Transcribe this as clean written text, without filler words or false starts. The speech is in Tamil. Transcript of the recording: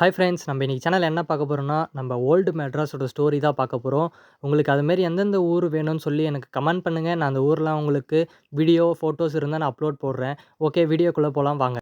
ஹாய் ஃப்ரெண்ட்ஸ், நம்ம இன்னைக்கு சேனல்ல என்ன பார்க்க போறோம்னா, நம்ம ஓல்டு மெட்ராஸோட ஸ்டோரி தான் பார்க்க போறோம். உங்களுக்கு அதுமாரி எந்தெந்த ஊர் வேணும்னு சொல்லி எனக்கு கமெண்ட் பண்ணுங்க. நான் அந்த ஊர்லாம் உங்களுக்கு வீடியோ, ஃபோட்டோஸ் இருந்தா நான் அப்லோட் போடுறேன். ஓகே, வீடியோக்குள்ள போலாம் வாங்க.